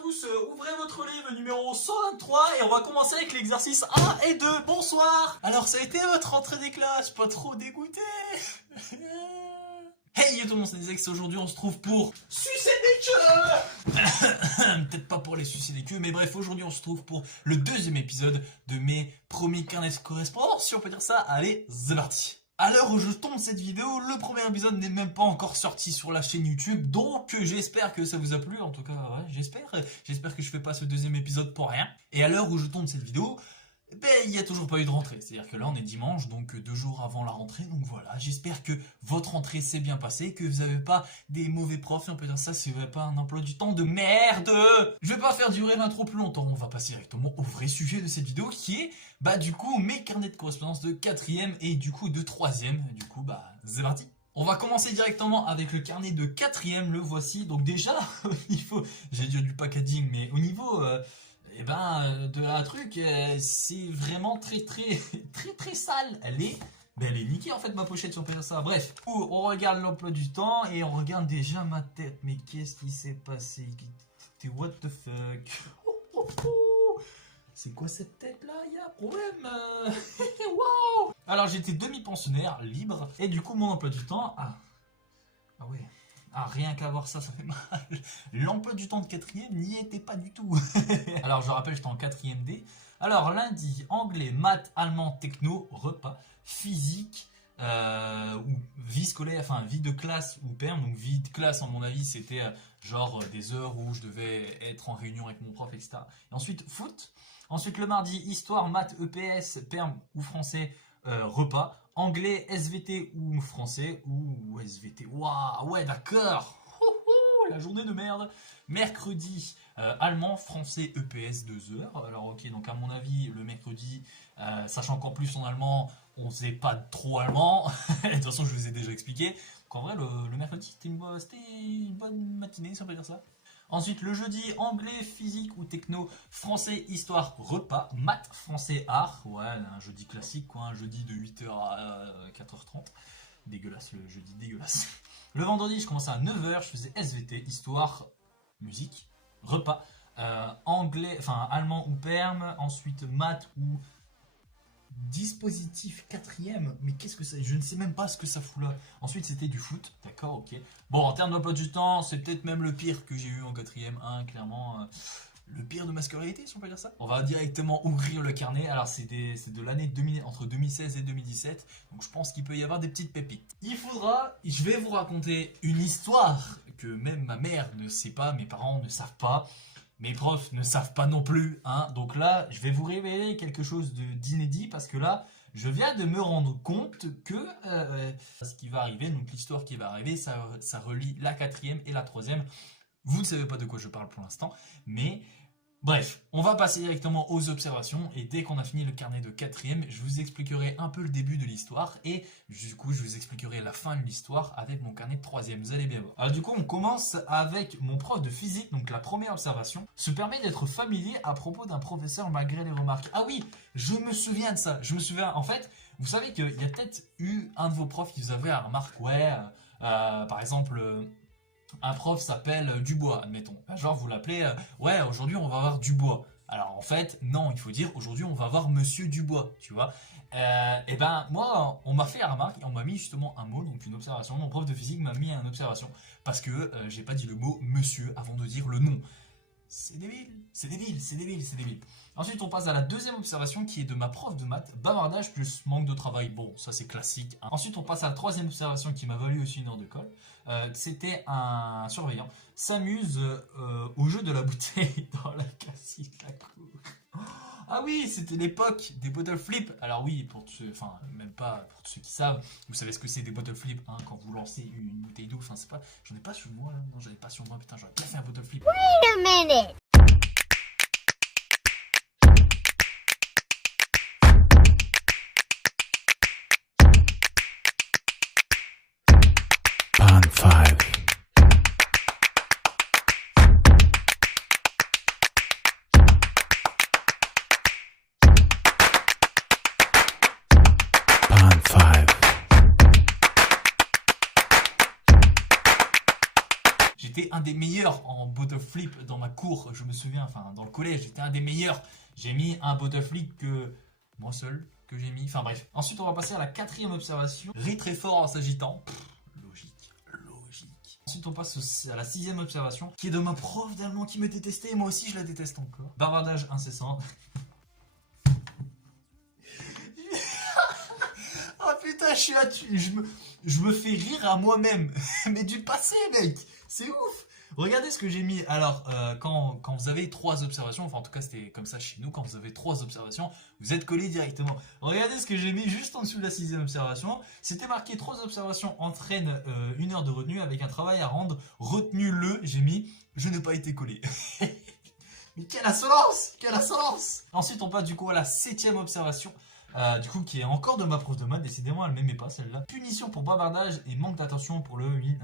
tous, ouvrez votre livre numéro 123 et on va commencer avec l'exercice 1 et 2. Bonsoir. Alors ça a été votre rentrée des classes, pas trop dégoûté? Hey tout le monde, c'est Desex, aujourd'hui on se trouve pour sucer des queues. Peut-être pas pour les sucer des queues, mais bref, aujourd'hui on se trouve pour le deuxième épisode de mes premiers carnets de correspondance, si on peut dire ça. Allez, c'est parti. À l'heure où je tourne cette vidéo, le premier épisode n'est même pas encore sorti sur la chaîne YouTube, donc j'espère que ça vous a plu, en tout cas, ouais, j'espère que je fais pas ce deuxième épisode pour rien. Et à l'heure où je tourne cette vidéo, ben, il n'y a toujours pas eu de rentrée, c'est-à-dire que là on est dimanche, donc 2 jours avant la rentrée, donc voilà, j'espère que votre rentrée s'est bien passée, que vous n'avez pas des mauvais profs, si on peut dire ça, si vous n'avez pas un emploi du temps de merde. Je vais pas faire durer l'intro plus longtemps, on va passer directement au vrai sujet de cette vidéo, qui est, bah du coup, mes carnets de correspondance de 4ème et du coup de 3ème, du coup, bah c'est parti. On va commencer directement avec le carnet de 4ème, le voici, donc déjà, j'ai dit du packaging, mais au niveau... de la truc, c'est vraiment très sale. Elle est niquée en fait, ma pochette, si on peut dire ça. Bref, on regarde l'emploi du temps et on regarde déjà ma tête. Mais qu'est-ce qui s'est passé? What the fuck? C'est quoi cette tête là? Il y a un problème. Waouh. Alors j'étais demi-pensionnaire, libre. Et du coup mon emploi du temps... Ah ouais. Ah, rien qu'à voir ça, ça fait mal. L'emploi du temps de 4ème n'y était pas du tout. Alors, je rappelle, j'étais en 4ème D. Alors, lundi, anglais, maths, allemand, techno, repas, physique, ou vie scolaire, enfin, vie de classe ou perm. Donc, vie de classe, en mon avis, c'était genre des heures où je devais être en réunion avec mon prof, etc. Et ensuite, foot. Ensuite, le mardi, histoire, maths, EPS, perm ou français, repas. Anglais, SVT ou français ou SVT. Waouh, ouais, d'accord. La journée de merde. Mercredi, allemand, français, EPS 2 heures. Alors ok, donc à mon avis, le mercredi, sachant qu'en plus en allemand, on faisait pas trop allemand. De toute façon, je vous ai déjà expliqué. Donc en vrai, le mercredi, c'était une bonne matinée, si on peut dire ça. Ensuite, le jeudi, anglais, physique ou techno, français, histoire, repas, maths, français, art. Ouais, un jeudi classique, quoi, un jeudi de 8h à 4h30. Dégueulasse, le jeudi, dégueulasse. Le vendredi, je commençais à 9h, je faisais SVT, histoire, musique, repas, anglais, enfin allemand ou perm, ensuite maths ou... dispositif 4ème, mais qu'est-ce que c'est? Je ne sais même pas ce que ça fout là. Ensuite c'était du foot, d'accord, ok. Bon, en termes d'emploi du temps, c'est peut-être même le pire que j'ai eu en 4ème, hein, clairement. Le pire de ma scolarité, si on peut dire ça. On va directement ouvrir le carnet. Alors c'est de l'année entre 2016 et 2017, donc je pense qu'il peut y avoir des petites pépites. Je vais vous raconter une histoire que même ma mère ne sait pas, mes parents ne savent pas. Mes profs ne savent pas non plus, hein. Donc là, je vais vous révéler quelque chose d'inédit parce que là, je viens de me rendre compte que ce qui va arriver, donc l'histoire qui va arriver, ça relie la 4ème et la 3ème. Vous ne savez pas de quoi je parle pour l'instant, mais bref, on va passer directement aux observations et dès qu'on a fini le carnet de 4ème, je vous expliquerai un peu le début de l'histoire et du coup, je vous expliquerai la fin de l'histoire avec mon carnet de 3ème, vous allez bien voir. Alors du coup, on commence avec mon prof de physique, donc la première observation, se permet d'être familier à propos d'un professeur malgré les remarques. Ah oui, je me souviens de ça, en fait, vous savez qu'il y a peut-être eu un de vos profs qui vous avait la remarque, ouais, par exemple... un prof s'appelle Dubois, admettons. Genre, vous l'appelez, ouais, aujourd'hui on va avoir Dubois. Alors en fait, non, il faut dire, aujourd'hui on va avoir Monsieur Dubois, tu vois. Et ben, moi, on m'a fait la remarque, et on m'a mis justement un mot, donc une observation. Mon prof de physique m'a mis une observation, parce que j'ai pas dit le mot Monsieur avant de dire le nom. C'est débile. Ensuite, on passe à la deuxième observation qui est de ma prof de maths, bavardage plus manque de travail. Bon, ça c'est classique, hein. Ensuite, on passe à la troisième observation qui m'a valu aussi une heure de colle. C'était un surveillant s'amuse au jeu de la bouteille dans la cassis de la cour. Ah oui, c'était l'époque des bottle flip. Alors oui, même pas pour ceux qui savent, vous savez ce que c'est des bottle flip, hein, quand vous lancez une bouteille d'eau, enfin c'est pas, j'en ai pas sur moi là, non j'en ai pas sur moi, putain j'aurais bien fait un bottle flip. Wait a minute. Pan 5. Pan 5. J'étais un des meilleurs en bottle flip dans ma cour, je me souviens, enfin dans le collège, j'étais un des meilleurs. J'ai mis un bottle flip que moi seul, que j'ai mis, enfin bref. Ensuite on va passer à la 4e observation. Rit très fort en s'agitant. Logique. Ensuite on passe à la 6e observation, qui est de ma prof d'allemand qui me détestait, et moi aussi je la déteste encore. Bavardage incessant. Oh putain, je me fais rire à moi-même. Mais du passé, mec. C'est ouf. Regardez ce que j'ai mis. Alors, quand vous avez 3 observations, enfin en tout cas c'était comme ça chez nous, quand vous avez 3 observations, vous êtes collé directement. Regardez ce que j'ai mis juste en dessous de la 6e observation. C'était marqué 3 observations entraînent 1 heure de retenue avec un travail à rendre. Retenu le, j'ai mis, je n'ai pas été collé. Mais quelle insolence! Quelle insolence! Ensuite on passe du coup à la 7e observation. Du coup, qui est encore de ma prof de maths, décidément, elle m'aimait pas celle-là. Punition pour bavardage et manque d'attention pour le 8.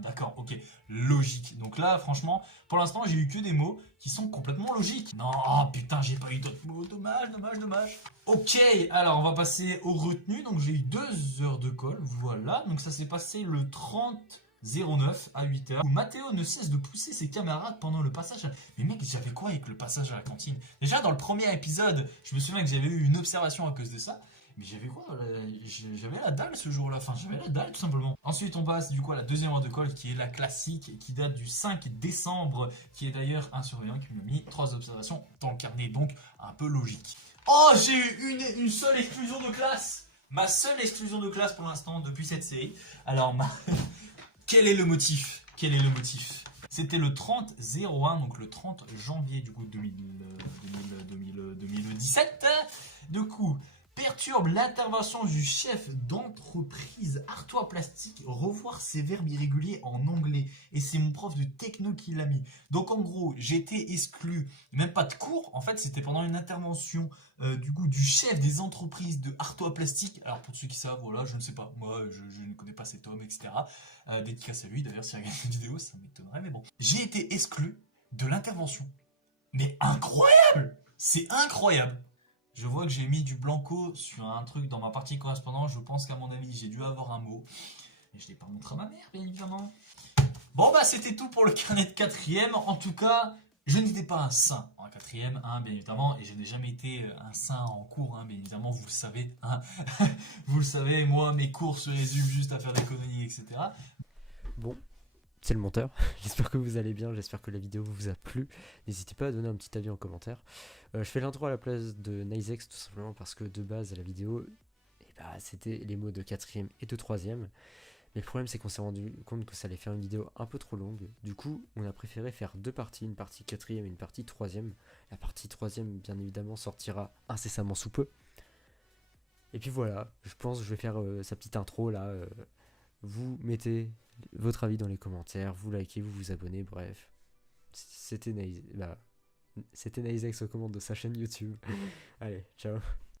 D'accord, ok, logique. Donc là, franchement, pour l'instant, j'ai eu que des mots qui sont complètement logiques. Non, oh, putain, j'ai pas eu d'autres mots. Dommage. Ok, alors on va passer aux retenues. Donc j'ai eu 2 heures de colle, voilà. Donc ça s'est passé le 30/09 à 8h, où Mathéo ne cesse de pousser ses camarades pendant le passage. Mais mec, j'avais quoi avec le passage à la cantine? Déjà, dans le premier épisode, je me souviens que j'avais eu une observation à cause de ça. Mais j'avais quoi? J'avais la dalle ce jour-là. Enfin, j'avais la dalle tout simplement. Ensuite, on passe du coup à la 2e heure de colle, qui est la classique, qui date du 5 décembre, qui est d'ailleurs un surveillant qui m'a mis 3 observations dans le carnet. Donc, un peu logique. Oh, j'ai eu une seule exclusion de classe! Ma seule exclusion de classe pour l'instant depuis cette série. Alors, quel est le motif? C'était le 30/01, donc le 30 janvier du coup 2017. Du coup, perturbe l'intervention du chef d'entreprise Artois Plastique, revoir ses verbes irréguliers en anglais. Et c'est mon prof de techno qui l'a mis. Donc en gros, j'ai été exclu, même pas de cours, en fait c'était pendant une intervention du coup du chef des entreprises de Artois Plastique. Alors pour ceux qui savent, voilà, je ne sais pas, moi je ne connais pas cet homme, etc. Dédicace à lui, d'ailleurs s'il regarde une vidéo, ça m'étonnerait, mais bon. J'ai été exclu de l'intervention. Mais incroyable! C'est incroyable! Je vois que j'ai mis du blanco sur un truc dans ma partie correspondance. Je pense qu'à mon avis, j'ai dû avoir un mot. Et je ne l'ai pas montré à ma mère, bien évidemment. Bon, bah, c'était tout pour le carnet de 4e. En tout cas, je n'étais pas un saint en 4e, hein, bien évidemment. Et je n'ai jamais été un saint en cours, hein, bien évidemment. Vous le savez. Hein. Vous le savez, moi, mes cours se résument juste à faire des conneries, etc. Bon, c'est le monteur. J'espère que vous allez bien, j'espère que la vidéo vous a plu. N'hésitez pas à donner un petit avis en commentaire. Je fais l'intro à la place de Nicex tout simplement parce que de base la vidéo, c'était les mots de 4e et de 3e. Mais le problème c'est qu'on s'est rendu compte que ça allait faire une vidéo un peu trop longue. Du coup, on a préféré faire 2 parties, une partie 4e et une partie 3e. La partie 3e, bien évidemment, sortira incessamment sous peu. Et puis voilà, je pense que je vais faire sa petite intro là. Vous mettez votre avis dans les commentaires, vous likez, vous vous abonnez, bref. C'était Nicex aux commandes de sa chaîne YouTube. Allez, ciao.